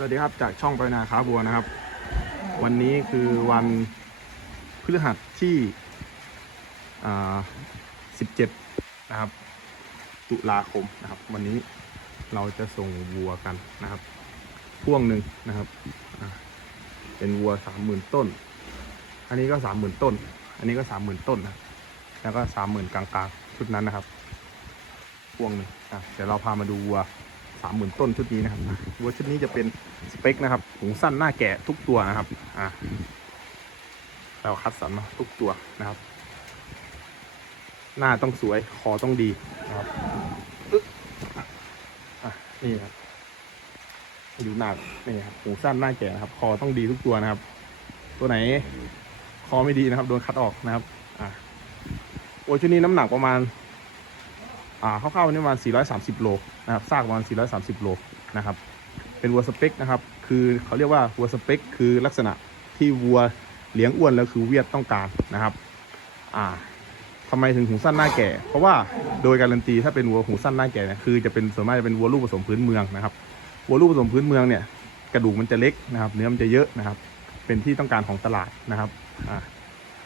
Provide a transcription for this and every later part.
สวัสดีครับจากช่องไปนาค้าบัวนะครับ วันนี้คือวันพฤหัสที่17นะครับ ตุลาคมนะครับ วันนี้เราจะส่งวัวกันนะครับ พ่วงหนึ่งนะครับเป็นวัวสามหมื่นต้น อันนี้ก็สามหมื่นต้น อันนี้ก็สามหมื่นต้นนะแล้วก็สามหมื่นกลางๆชุดนั้นนะครับ พ่วงหนึ่งเดี๋ยวเราพามาดูวัว สามหมื่นต้นชุดนี้นะครับวัวชุดนี้จะเป็นสเปคนะครับหูสั้นหน้าแก่ทุกตัวนะครับอะเราคัดสรรมาทุกตัวนะครับ หน้าต้องสวยคอต้องดีนะครับนี่ครับให้ดูหน้านี่ครับหูสั้นหน้าแก่นะครับ คอต้องดีทุกตัวนะครับ ตัวไหน คอไม่ดีนะครับ โดนคัดออกนะครับ อะโอชุดนี้น้ำหนักประมาณ อ่าคร่าวๆนี่ประมาณ 430 โลนะครับซากประมาณ 430 โลนะครับ เป็นวัวสเปคนะครับ คือเขาเรียกว่าวัวสเปคคือลักษณะที่วัวเลี้ยงอ้วนแล้วคือเวียดต้องการนะครับ อ่าทำไมถึงหูสั้นหน้าแก่ เพราะว่าโดยการันตีถ้าเป็นวัวหูสั้นหน้าแก่เนี่ยคือจะเป็นส่วนมากจะเป็นวัวลูกผสมพื้นเมืองนะครับ วัวลูกผสมพื้นเมืองเนี่ยกระดูกมันจะเล็กนะครับ เนื้อมันจะเยอะนะครับ เป็นที่ต้องการของตลาดนะครับ อ่า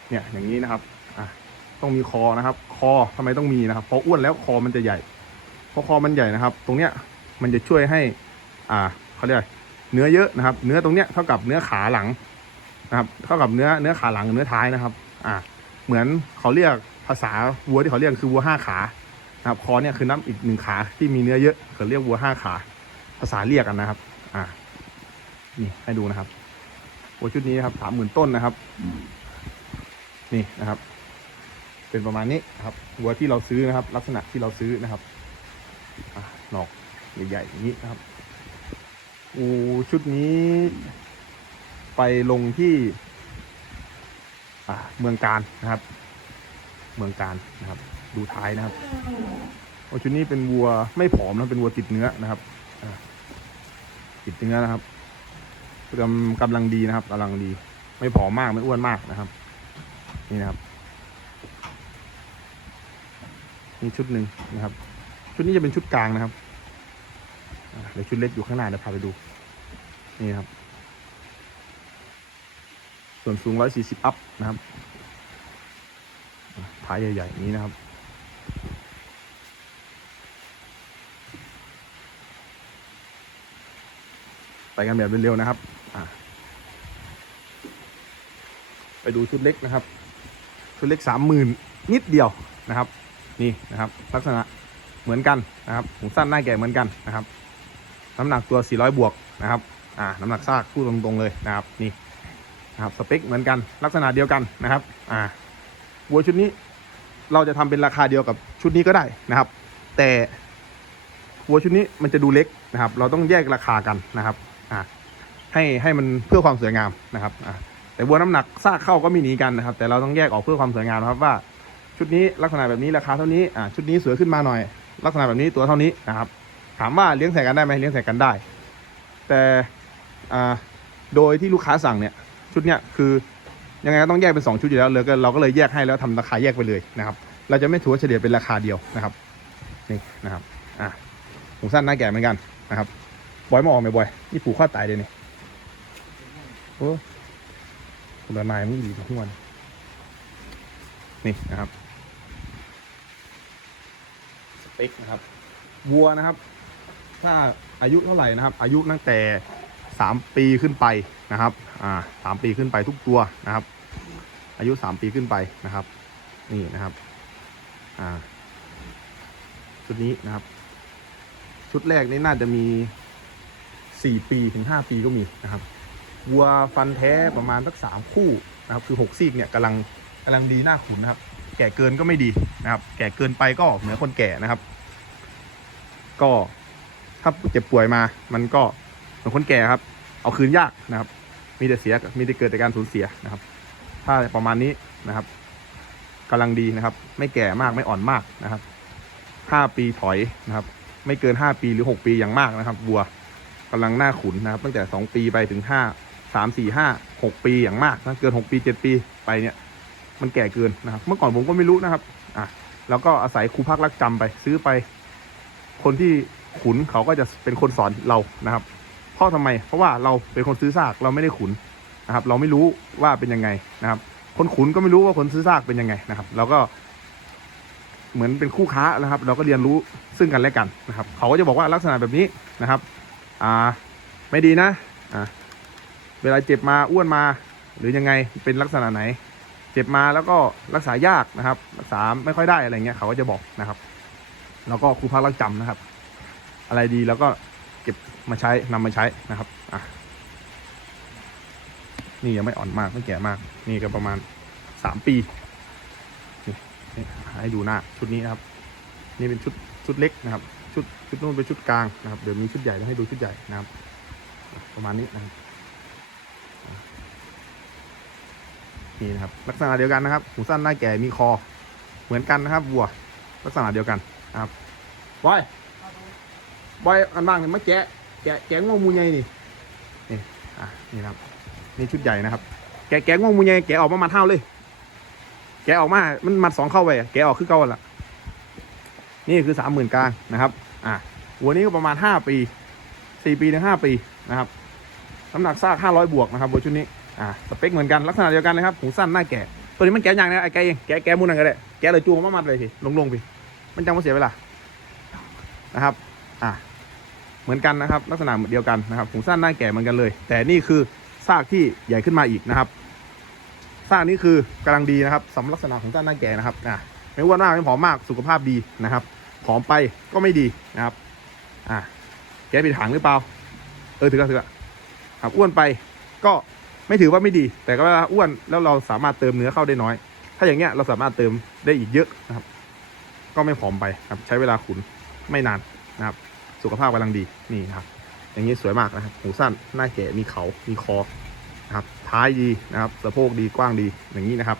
เนี่ยอย่างนี้นะครับ ต้องมีคอนะครับ คอทำไมต้องมีนะครับเพราะอ้วนแล้วคอมันจะใหญ่เพราะคอมันใหญ่นะครับ ตรงเนี้ยมันจะช่วยให้ อ่าเขาเรียกเนื้อเยอะนะครับ เนื้อตรงเนี้ยเท่ากับเนื้อขาหลังนะครับ เท่ากับเนื้อเนื้อขาหลังเนื้อท้ายนะครับ อ่า เหมือนเขาเรียกภาษาวัวที่เขาเรียกคือวัวห้าขานะครับคอเนี่ยคือน้ำอีกหนึ่งขาที่มีเนื้อเยอะเขาเรียกวัวห้าขา ภาษาเรียกกันนะครับ อ่านี่ให้ดูนะครับวัวชุดนี้นะครับสามหมื่นต้นนะครับ นี่นะครับ เป็นประมาณนี้ครับวัวที่เราซื้อนะครับ ลักษณะที่เราซื้อนะครับหนอกใหญ่ๆอย่างนี้นะครับอูชุดนี้ ไปลงที่เมืองการนะครับ เมืองการนะครับ ดูท้ายนะครับโอชุดนี้เป็นวัวไม่ผอมนะเป็นวัวติดเนื้อนะครับติดเนื้อนะครับกำกำลังดีนะครับกำลังดี ไม่ผอมมากไม่อ้วนมากนะครับ นี่นะครับ นี่ชุดหนึ่งนะครับ ชุดนี้จะเป็นชุดกลางนะครับเดี๋ยวชุดเล็กอยู่ข้างหน้าเดี๋ยวพาไปดู นี่ครับ ส่วนสูง 140 อัพนะครับท้ายใหญ่ๆอย่างนี้นะครับ ไปกันแบบเร็วๆนะครับไปดูชุดเล็กนะครับ ชุดเล็กสามหมื่นนิดเดียวนะครับ นี่นะครับ ลักษณะเหมือนกันนะครับหูสั้นหน้าแก่เหมือนกันนะครับ น้ำหนักตัว 400 บวกนะครับอ่าน้ำหนักซากพูดตรงๆเลยนะครับนี่นะครับสเปคเหมือนกันลักษณะเดียวกันนะครับอ่าวัวชุดนี้เราจะทำเป็นราคาเดียวกับชุดนี้ก็ได้นะครับ แต่วัวชุดนี้มันจะดูเล็กนะครับ เราต้องแยกราคากันนะครับอ่าให้ให้มันเพื่อความสวยงามนะครับอ่าแต่วัวน้ำหนักซากเข้าก็ม่หนีกันนะครับ แต่เราต้องแยกออกเพื่อความสวยงามนะครับว่า ชุดนี้ลักษณะแบบนี้ราคาเท่านี้อ่าชุดนี้สวยขึ้นมาหน่อย ลักษณะแบบนี้ตัวเท่านี้นะครับ ถามว่าเลี้ยงใส่กันได้ไหมเลี้ยงใส่กันได้ แต่อ่าโดยที่ลูกค้าสั่งเนี่ยชุดเนี้ยคือยังไงก็ต้องแยกเป็นสองชุดอยู่แล้วเลยก็เราก็เลยแยกให้แล้วทำราคาแยกไปเลยนะครับ เราจะไม่ถัวเฉลี่ยเป็นราคาเดียวนะครับนี่นะครับอะหูสั้นหน้าแก่เหมือนกันนะครับบอยมาออกไหมบอยนี่ผูกข้อตายเลยนี่โอ้คุณนายมันดีทุกวัน นี่นะครับสเปคนะครับวัวนะครับ ถ้าอายุเท่าไหร่นะครับ อายุตั้งแต่สามปีขึ้นไปนะครับอ่าสามปีขึ้นไปทุกตัวนะครับ อายุสามปีขึ้นไปนะครับ นี่นะครับอ่าชุดนี้นะครับ ชุดแรกนี่น่าจะมีสี่ปีถึงห้าปีก็มีนะครับวัวฟันแท้ประมาณสักสามคู่นะครับ คือหกซีกเนี่ยกำลัง กำลังดีหน้าขุนนะครับ แก่เกินก็ไม่ดีนะครับ แก่เกินไปก็เหมือนคนแก่นะครับ ก็ถ้าเจ็บป่วยมา มันก็เหมือนคนแก่ครับ เอาคืนยากนะครับ มีแต่เสียมีแต่เกิดแต่การสูญเสียนะครับ ถ้าประมาณนี้นะครับกำลังดีนะครับ ไม่แก่มากไม่อ่อนมากนะครับห้าปีถอยนะครับ ไม่เกินห้าปีหรือหกปีอย่างมากนะครับวัวกำลังหน้าขุนนะครับ ตั้งแต่สองปีไปถึงห้าสามสี่ห้าหกปีอย่างมากนะเกินหกปีเจ็ดปีไปเนี่ย มันแก่เกินนะครับ เมื่อก่อนผมก็ไม่รู้นะครับอะแล้วก็อาศัยครูพักรักจำไปซื้อไป คนที่ขุนเขาก็จะเป็นคนสอนเรานะครับเพราะทำไม เพราะว่าเราเป็นคนซื้อซากเราไม่ได้ขุนนะครับ เราไม่รู้ว่าเป็นยังไงนะครับ คนขุนก็ไม่รู้ว่าคนซื้อซากเป็นยังไงนะครับ เราก็ เหมือนเป็นคู่ค้านะครับ เราก็เรียนรู้ซึ่งกันและกันนะครับ เขาก็จะบอกว่าลักษณะแบบนี้นะครับ อ่า ไม่ดีนะอ่าเวลาเจ็บมาอ้วนมา หรือยังไงเป็นลักษณะไหน เจ็บมาแล้วก็รักษายากนะครับ รักษาไม่ค่อยได้อะไรเงี้ยเขาก็จะบอกนะครับ แล้วก็ครูพักรักจำนะครับ อะไรดีแล้วก็เก็บมาใช้นำมาใช้นะครับอะนี่ยังไม่อ่อนมากไม่แก่มาก นี่ก็ประมาณสามปีนี่ให้ดูหน้าชุดนี้นะครับ นี่เป็นชุดชุดเล็กนะครับ ชุดชุดนู้นเป็นชุดกลางนะครับ เดี๋ยวมีชุดใหญ่จะให้ดูชุดใหญ่นะครับ ประมาณนี้นะครับ นี่นะครับ ลักษณะเดียวกันนะครับ หูสั้นหน้าแก่มีคอ เหมือนกันนะครับวัว ลักษณะเดียวกันนะครับบอยบอยอันบ้างเนี่ยมาแกะแกะแกะงวงมูใหญ่นี่นี่อะนี่นะครับนี่ชุดใหญ่นะครับ แกะแกะงวงมูใหญ่แกะออกมามาเท่าเลย แกะออกมา มันมัดสองเข้าไปแกะออกคือเก่าละนี่คือสามหมื่นกลางนะครับ อะวัวนี้ก็ประมาณห้าปีสี่ปีถึงห้าปีนะครับน้ำหนักซากห้าร้อยบวกนะครับวัวชุดนี้ อ่าสเปคเหมือนกันลักษณะเดียวกันเลยครับหูสั้นหน้าแก่ตัวนี้มันแกะยังนะไอ้แกะเองแกะแกะมุนนั่นก็ได้แกะเลยจูงมามัดเลยทีลงลงๆพี่มันจังมาเสียเวลานะครับอ่าเหมือนกันนะครับ ลักษณะเดียวกันนะครับหูสั้นหน้าแก่เหมือนกันเลย แต่นี่คือซากที่ใหญ่ขึ้นมาอีกนะครับซากนี้คือกำลังดีนะครับสำหรับลักษณะของสั้นหน้าแก่นะครับอ่าไม่อ้วนมากไม่ผอมมากสุขภาพดีนะครับผอมไปก็ไม่ดีนะครับอ่าแกปิดถังหรือเปล่า เออถือก็ถือครับอ้วนไปก็ ไม่ถือว่าไม่ดี แต่ก็เวลาอ้วนแล้วเราสามารถเติมเนื้อเข้าได้น้อย ถ้าอย่างเงี้ยเราสามารถเติมได้อีกเยอะนะครับ ก็ไม่ผอมไปครับ ใช้เวลาขุนไม่นานนะครับ สุขภาพกำลังดีนี่นะครับ อย่างนี้สวยมากนะครับหูสั้นหน้าแก่มีเขามีคอนะครับ ท้ายดีนะครับสะโพกดีกว้างดีอย่างนี้นะครับ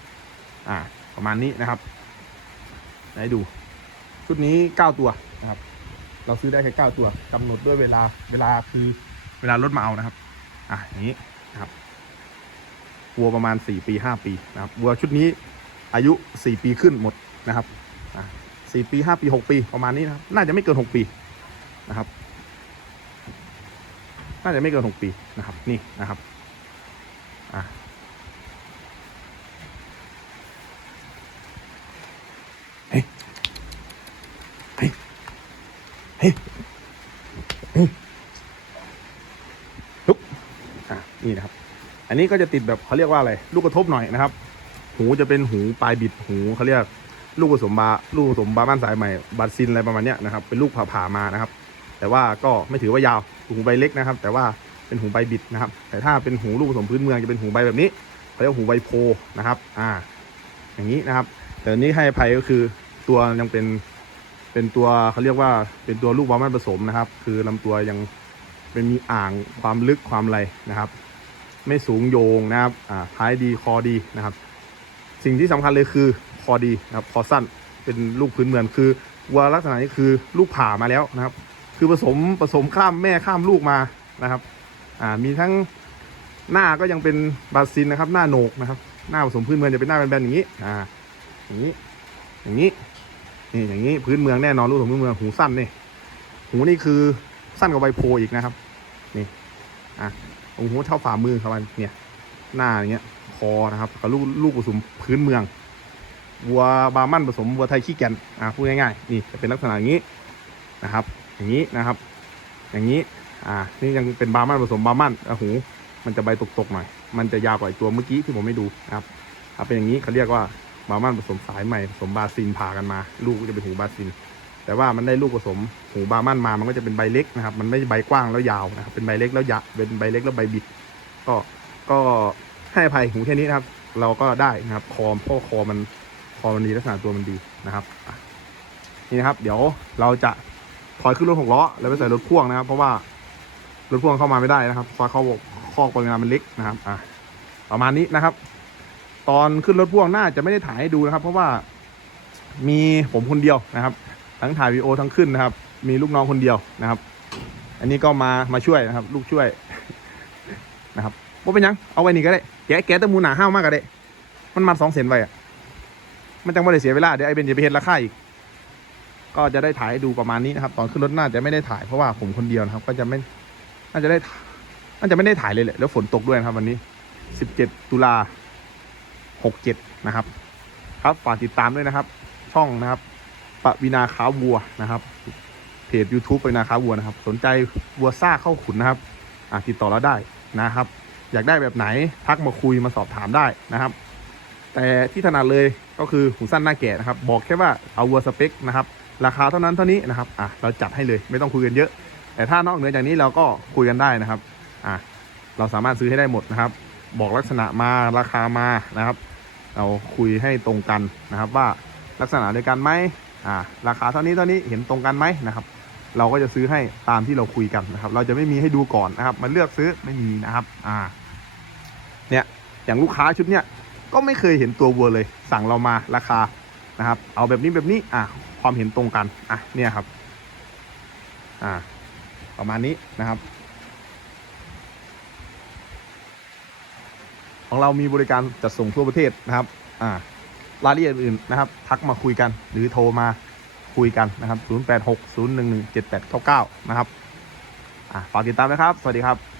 อ่า ประมาณนี้นะครับให้ดู ชุดนี้เก้าตัวนะครับ เราซื้อได้แค่เก้าตัวกำหนดด้วยเวลาเวลาคือเวลารถมาเอานะครับ อะอย่างนี้นะครับ วัวประมาณสี่ปีห้าปีนะครับวัวชุดนี้อายุสี่ปีขึ้นหมดนะครับสี่ปีห้าปีหกปีประมาณนี้นะครับ น่าจะไม่เกินหกปีนะครับ น่าจะไม่เกินหกปีนะครับ นี่นะครับอะเฮ้ยเฮ้ยเฮ้ยเฮ้ยลุกอะนี่นะครับ อันนี้ก็จะติดแบบเขาเรียกว่าอะไร ลูกกระทบหน่อยนะครับ หูจะเป็นหูปลายบิดหูเขาเรียกลูกผสมบาลูกผสมบาบ้านสายใหม่บาซินอะไรประมาณนี้นะครับ เป็นลูกผ่าผ่ามานะครับ แต่ว่าก็ไม่ถือว่ายาวหูใบเล็กนะครับ แต่ว่าเป็นหูใบบิดนะครับ แต่ถ้าเป็นหูลูกผสมพื้นเมืองจะเป็นหูใบแบบนี้เขาเรียกหูใบโพนะครับ อ่า อย่างนี้นะครับ แต่อันนี้ให้อภัยก็คือตัวยังเป็นเป็นตัวเขาเรียกว่าเป็นตัวลูกบอลมันผสมนะครับ คือลำตัวยังเป็นมีอ่างความลึกความไรนะครับ ไม่สูงโยงนะครับอ่าท้ายดีคอดีนะครับ สิ่งที่สำคัญเลยคือคอดีนะครับคอสั้นเป็นลูกพื้นเมืองคือวัวลักษณะนี้คือลูกผ่ามาแล้วนะครับ คือผสมผสมข้ามแม่ข้ามลูกมานะครับอ่ามีทั้งหน้าก็ยังเป็นบาซินนะครับ หน้าโหนกนะครับ หน้าผสมพื้นเมืองจะเป็นหน้าแบนๆอย่างนี้อ่าอย่างนี้อย่างนี้นี่อย่างนี้พื้นเมืองแน่นอนลูกผสมพื้นเมืองหูสั้นนี่หูนี่คือสั้นกว่าใบโพอีกนะครับนี่อะ โอ้โหเท่าฝ่ามือครับมันเนี่ยหน้าอย่างเงี้ยคอนะครับกับลูกลูกผสมพื้นเมืองวัวบามันผสมวัวไทยขี้แก่นอะพูดง่ายๆนี่จะเป็นลักษณะอย่างนี้นะครับ อย่างนี้นะครับ อย่างนี้อ่านี่ยังเป็นบามันผสมบามันอะหูมันจะใบตกๆหน่อยมันจะยาวกว่าตัวเมื่อกี้ที่ผมไม่ดูนะครับถ้าเป็นอย่างนี้เขาเรียกว่าบามันผสมสายใหม่ผสมบาซินพากันมา ลูกก็จะเป็นหูบาซิน แต่ว่ามันได้ลูกผสมหูบามันมา มันก็จะเป็นใบเล็กนะครับ มันไม่ใบกว้างแล้วยาวนะครับ เป็นใบเล็กแล้วยะเป็นใบเล็กแล้วใบบิด ก็ก็ให้อภัยหูแค่นี้นะครับ เราก็ได้นะครับ คอพราะคอมันคอมันดีลักษณะตัวมันดีนะครับนี่นะครับ เดี๋ยวเราจะถอยขึ้นรถหกล้อแล้วไปใส่รถพ่วงนะครับ เพราะว่ารถพ่วงเข้ามาไม่ได้นะครับเพราะเขาบอกข้อปริมาณมันเล็กนะครับ อะประมาณนี้นะครับ ตอนขึ้นรถพ่วงน่าจะไม่ได้ถ่ายให้ดูนะครับ เพราะว่ามีผมคนเดียวนะครับ ทั้งถ่ายวีโอทั้งขึ้นนะครับ มีลูกน้องคนเดียวนะครับ อันนี้ก็มามาช่วยนะครับ ลูกช่วยนะครับว่าเป็นยังเอาไว้นี่ก็ได้แกะแกะแตะมูหนาห้าวมากก็ได้ มันมาสองเซนไว้อะมันจังไม่ได้เสียเวลาเดี๋ยวไอ้เบนจะไปเห็นราคาอีกก็จะได้ถ่ายดูประมาณนี้นะครับ ตอนขึ้นรถน่าจะไม่ได้ถ่ายเพราะว่าผมคนเดียวนะครับ ก็จะไม่น่าจะได้น่าจะไม่ได้ถ่ายเลยแหละแล้วฝนตกด้วยนะครับ วันนี้ 17 ตุลา67 นะครับ ครับฝากติดตามด้วยนะครับ ช่องนะครับ ปวินาขาวัวนะครับ เพจ YouTube ปวินาขาวัวนะครับ สนใจวัวซ่าเข้าขุนนะครับอะติดต่อเราได้นะครับ อยากได้แบบไหนทักมาคุยมาสอบถามได้นะครับ แต่ที่ถนัดเลยก็คือหูสั้นหน้าแก่นะครับ บอกแค่ว่าเอาวัวสเปคนะครับ ราคาเท่านั้นเท่านี้นะครับอะเราจัดให้เลยไม่ต้องคุยกันเยอะ แต่ถ้านอกเหนือจากนี้เราก็คุยกันได้นะครับอะเราสามารถซื้อให้ได้หมดนะครับ บอกลักษณะมาราคามานะครับ เราคุยให้ตรงกันนะครับว่าลักษณะเดียวกันไหม อ่าราคาเท่านี้เท่านี้เห็นตรงกันไหมนะครับ เราก็จะซื้อให้ตามที่เราคุยกันนะครับ เราจะไม่มีให้ดูก่อนนะครับมาเลือกซื้อไม่มีนะครับ อ่า เนี่ยอย่างลูกค้าชุดเนี้ยก็ไม่เคยเห็นตัววัวเลย สั่งเรามาราคานะครับ เอาแบบนี้แบบนี้อะความเห็นตรงกันอะเนี่ยครับ อ่า ประมาณนี้นะครับ ของเรามีบริการจัดส่งทั่วประเทศนะครับ อ่า รายละเอียดอื่นนะครับ ทักมาคุยกัน หรือโทรมาคุยกันนะครับ 086 011 7899 นะครับฝากติดตามนะครับ สวัสดีครับ